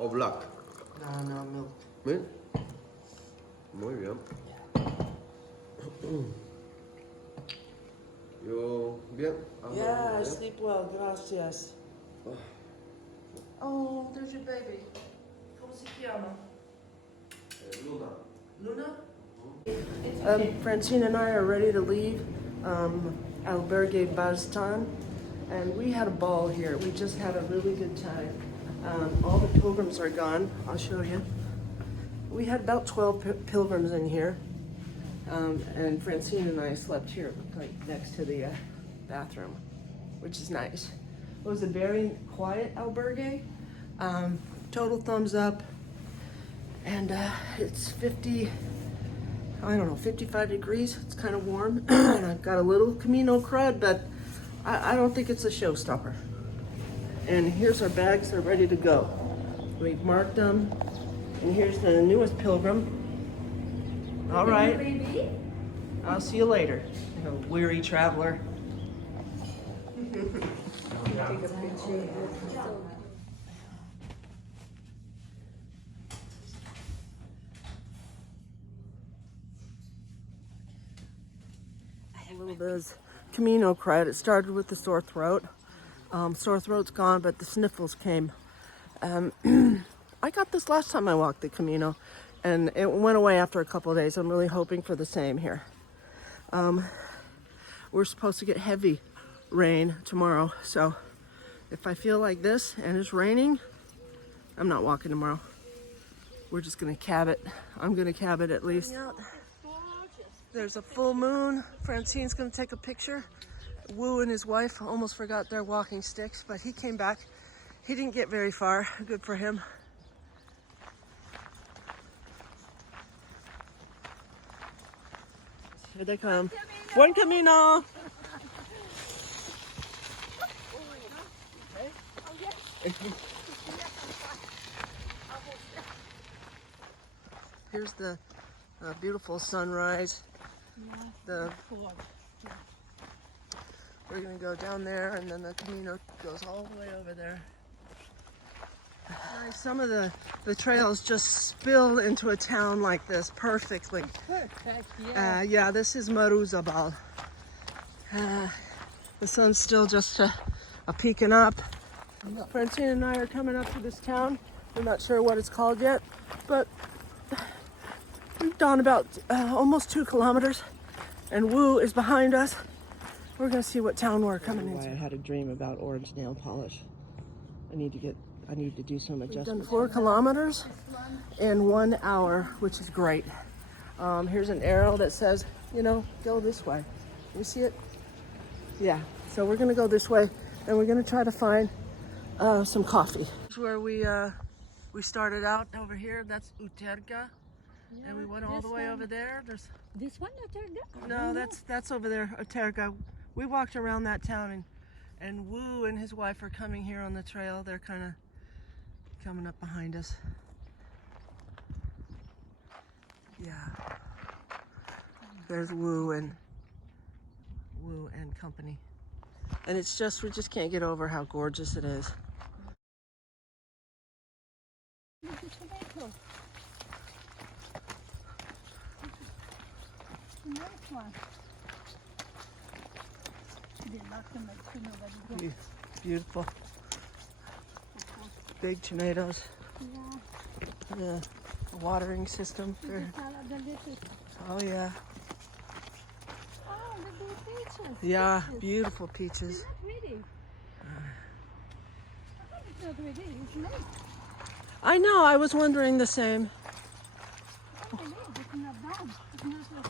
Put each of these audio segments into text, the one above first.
O black? No, milk. Mint? Muy bien. ¿Yo bien? Yeah, I sleep well, gracias. Oh, there's your baby. ¿Cómo se llama? Luna. Luna? Francine and I are ready to leave Albergue Bastan, and we had a ball here. We just had a really good time. All the pilgrims are gone. I'll show you. We had about 12 pilgrims in here, and Francine and I slept here, like next to the bathroom, which is nice. It was a very quiet albergue. Total thumbs up, and it's 55 degrees. It's kind of warm, and I've got a little Camino crud, but I don't think it's a showstopper. And here's our bags, they're ready to go. We've marked them, and here's the newest pilgrim. All right, I'll see you later, you weary traveler. Take a picture. A little bit of Camino crud. It started with the sore throat. Sore throat's gone, but the sniffles came. I got this last time I walked the Camino, and it went away after a couple of days. I'm really hoping for the same here. We're supposed to get heavy rain tomorrow, so if I feel like this and it's raining, I'm not walking tomorrow. We're just gonna cab it. I'm gonna cab it at least. There's a full moon. Francine's gonna take a picture. Wu and his wife almost forgot their walking sticks, but he came back. He didn't get very far. Good for him. Here they come. Buen camino. Here's the beautiful sunrise. We're gonna go down there, and then the Camino goes all the way over there. Nice. Some of the trails just spill into a town like this perfectly. Perfect, yeah. Yeah, this is Maruzabal. The sun's still just peeking up. Francine and I are coming up to this town. We're not sure what it's called yet, but we've done about almost 2 kilometers, and Wu is behind us. We're gonna see what town we're coming into. I had a dream about orange nail polish. I need to do some adjustments. We've done 4 kilometers in 1 hour, which is great. Here's an arrow that says, go this way. You see it? Yeah. So we're gonna go this way, and we're gonna try to find some coffee. This is where we started out over here. That's Uterga, and we went all the way over there. There's this one, Uterga? no, that's over there, Uterga. We walked around that town, and Wu and his wife are coming here on the trail. They're kind of coming up behind us. Yeah. There's Wu and company. And we just can't get over how gorgeous it is. Beautiful. Big tomatoes. Yeah. The watering system. Oh yeah. Oh, the peaches. Yeah, beautiful peaches. It's not pretty. It's not pretty. It's late. I know, I was wondering the same. It's not bad. It's not like...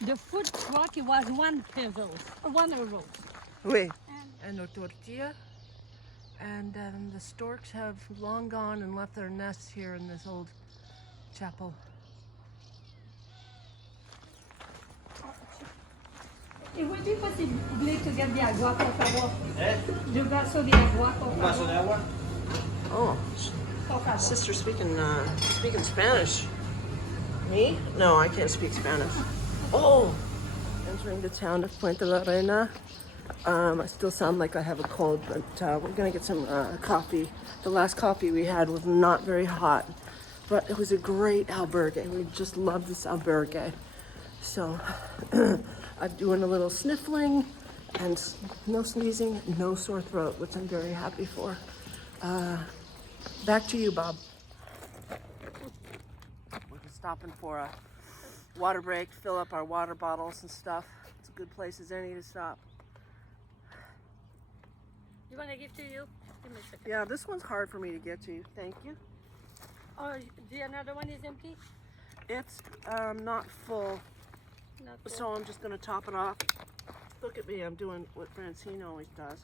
The food truck was 1 peso, 1 euro. Oui. And a tortilla. And the storks have long gone and left their nests here in this old chapel. It would be possible to get the agua, por favor. The vaso de agua, por favor. ¿Vaso de agua? Oh, sister speaking Spanish. Me? No, I can't speak Spanish. Oh! Entering the town of Puente Lorena. I still sound like I have a cold, but we're gonna get some coffee. The last coffee we had was not very hot, but it was a great albergue. We just love this albergue. So I'm doing a little sniffling and no sneezing, no sore throat, which I'm very happy for. Back to you, Bob. We're just stopping for a water break, fill up our water bottles and stuff. It's a good place as any to stop. You want to give to you? Give me a second. Yeah, this one's hard for me to get to. Thank you. Oh, the another one is empty? It's not full, Not full. so I'm just gonna top it off. Look at me, I'm doing what Francine always does.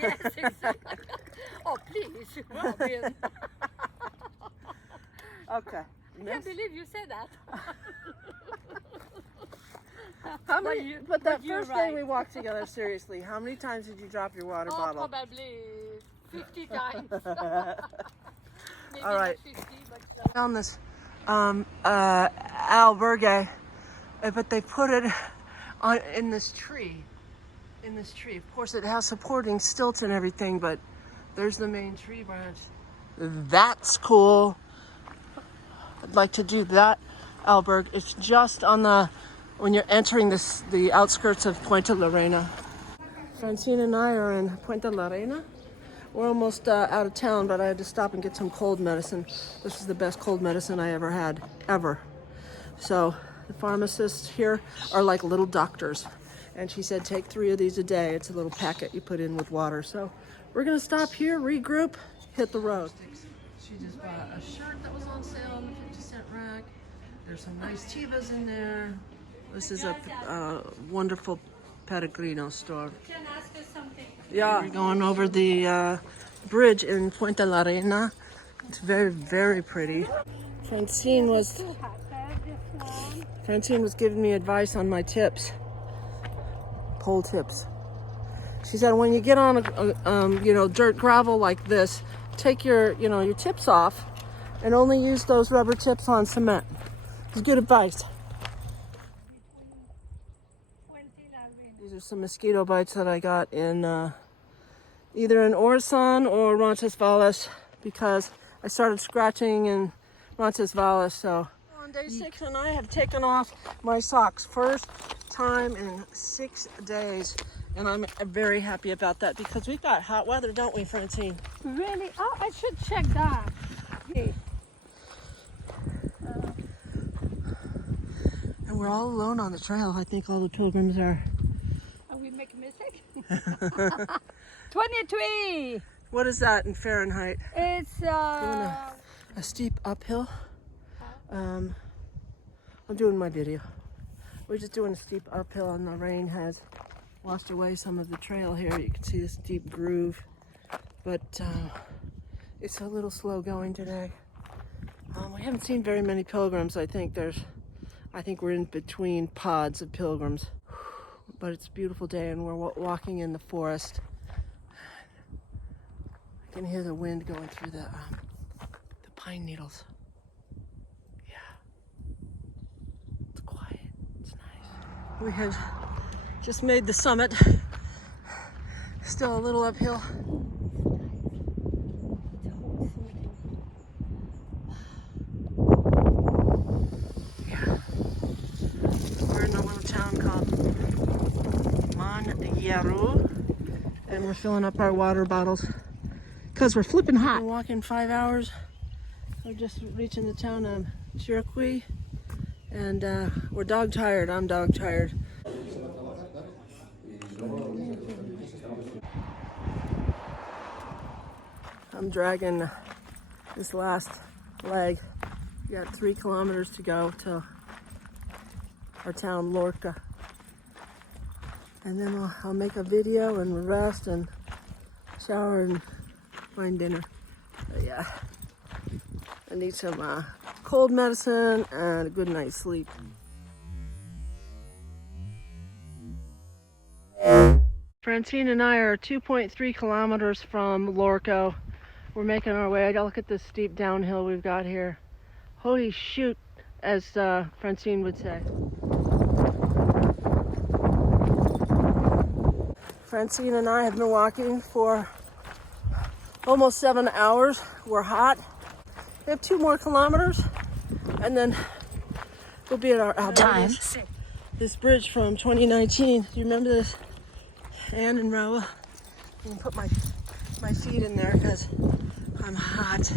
Yes, exactly. Oh, please, Robin. Okay. I can't believe you said that. How many, but that you're first day right. we walked together, seriously, how many times did you drop your water Oh, bottle? probably 50 times. Maybe All right. not 50, but Found this albergue, but they put it on in this tree. In this tree, of course, it has supporting stilts and everything, but there's the main tree branch. That's cool. I'd like to do that albergue. It's just on the when you're entering the outskirts of Puente Lorena. Francine and I are in Puente Lorena. We're almost out of town, but I had to stop and get some cold medicine. This is the best cold medicine I ever had, ever. So the pharmacists here are like little doctors. And she said, take 3 of these a day. It's a little packet you put in with water. So we're gonna stop here, regroup, hit the road. She just bought a shirt that was on sale on the 50-cent rack. There's some nice Tevas in there. This is a wonderful Pellegrino store. can I ask you something? Yeah, we're going over the bridge in Puente Lorena. It's very, very pretty. Francine was Too hot. I have this one. Francine was giving me advice on my tips, pole tips. She said when you get on a dirt gravel like this, take your your tips off, and only use those rubber tips on cement. It's good advice. These are some mosquito bites that I got in either in Orson or Roncesvalles because I started scratching in Roncesvalles. So on day 6, and I have taken off my socks. First time in 6 days. And I'm very happy about that because we've got hot weather, don't we, Francine? Really? Oh, I should check that. Okay. And we're all alone on the trail. I think all the pilgrims are. Are we making a mistake? 23. What is that in Fahrenheit? It's Doing a steep uphill. I'm doing my video. We're just doing a steep uphill, and the rain has washed away some of the trail here. You can see this deep groove, but it's a little slow going today. We haven't seen very many pilgrims. I think we're in between pods of pilgrims, but it's a beautiful day, and we're walking in the forest. I can hear the wind going through the pine needles. Yeah, it's quiet. It's nice. We have just made the summit. Still a little uphill. Yeah. We're in a little town called Monyaru, and we're filling up our water bottles because we're flipping hot. We're walking 5 hours. We're just reaching the town of Chiriqui, and we're dog tired. I'm dog tired. I'm dragging this last leg. We got 3 kilometers to go to our town, Lorca. And then I'll make a video and rest and shower and find dinner. But yeah, I need some cold medicine and a good night's sleep. Francine and I are 2.3 kilometers from Lorca. We're making our way. I gotta look at this steep downhill we've got here. Holy shoot. as Francine would say. Francine and I have been walking for almost 7 hours. We're hot. We have 2 more kilometers, and then we'll be at our Time. This bridge from 2019. Do you remember this? Anne and Roa. I can put my feet in there because I'm hot.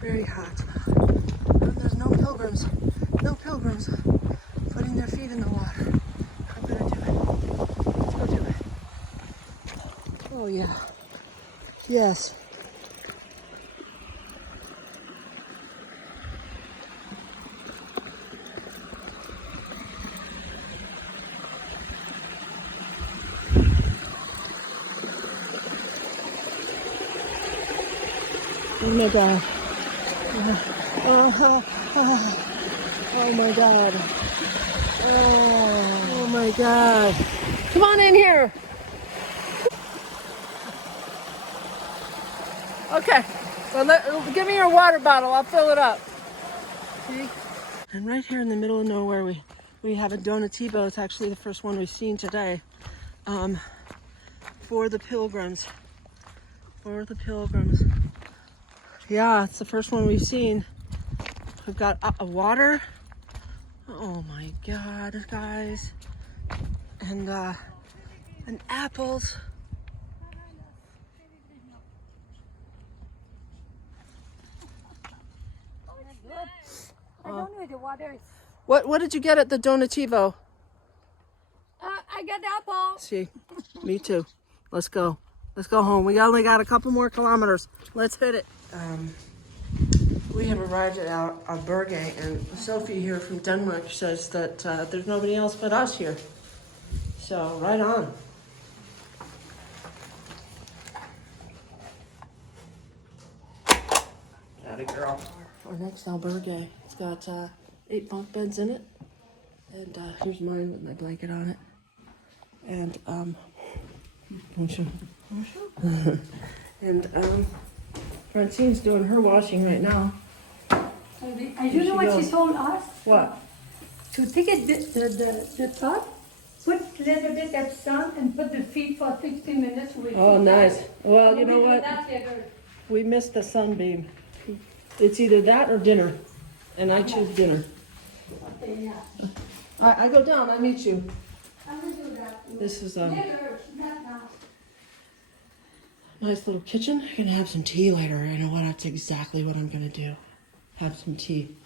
Very hot. There's no pilgrims. No pilgrims putting their feet in the water. I'm gonna do it. Let's go do it. Oh yeah. Yes. Oh my God. Oh my God. Oh my God. Come on in here. Okay. So give me your water bottle. I'll fill it up. See? And right here in the middle of nowhere, we have a donativo. It's actually the first one we've seen today. For the pilgrims. For the pilgrims. Yeah, it's the first one we've seen. We've got water. Oh my God, guys. And apples. I don't know the water. What did you get at the donativo? I got apple. See, me too. Let's go. Let's go home. We only got a couple more kilometers. Let's hit it. We have arrived at our Berge, and Sophie here from Denmark says that there's nobody else but us here. So, right on. Atta girl. Our next albergue. It's got 8 bunk beds in it. And here's mine with my blanket on it. And, bonjour. Bonjour. And, Francine's doing her washing right now. And you know what she told us? What? To take it the top, put a little bit of sun and put the feet for 15 minutes. Oh, nice. Well, you know We do what? that later. We missed the sunbeam. It's either that or dinner. And I choose dinner. Okay, yeah. I go down, I meet you. I'm gonna do that. This is Later, not now. nice little kitchen. I'm gonna have some tea later. You know what? That's exactly what I'm gonna do. Have some tea.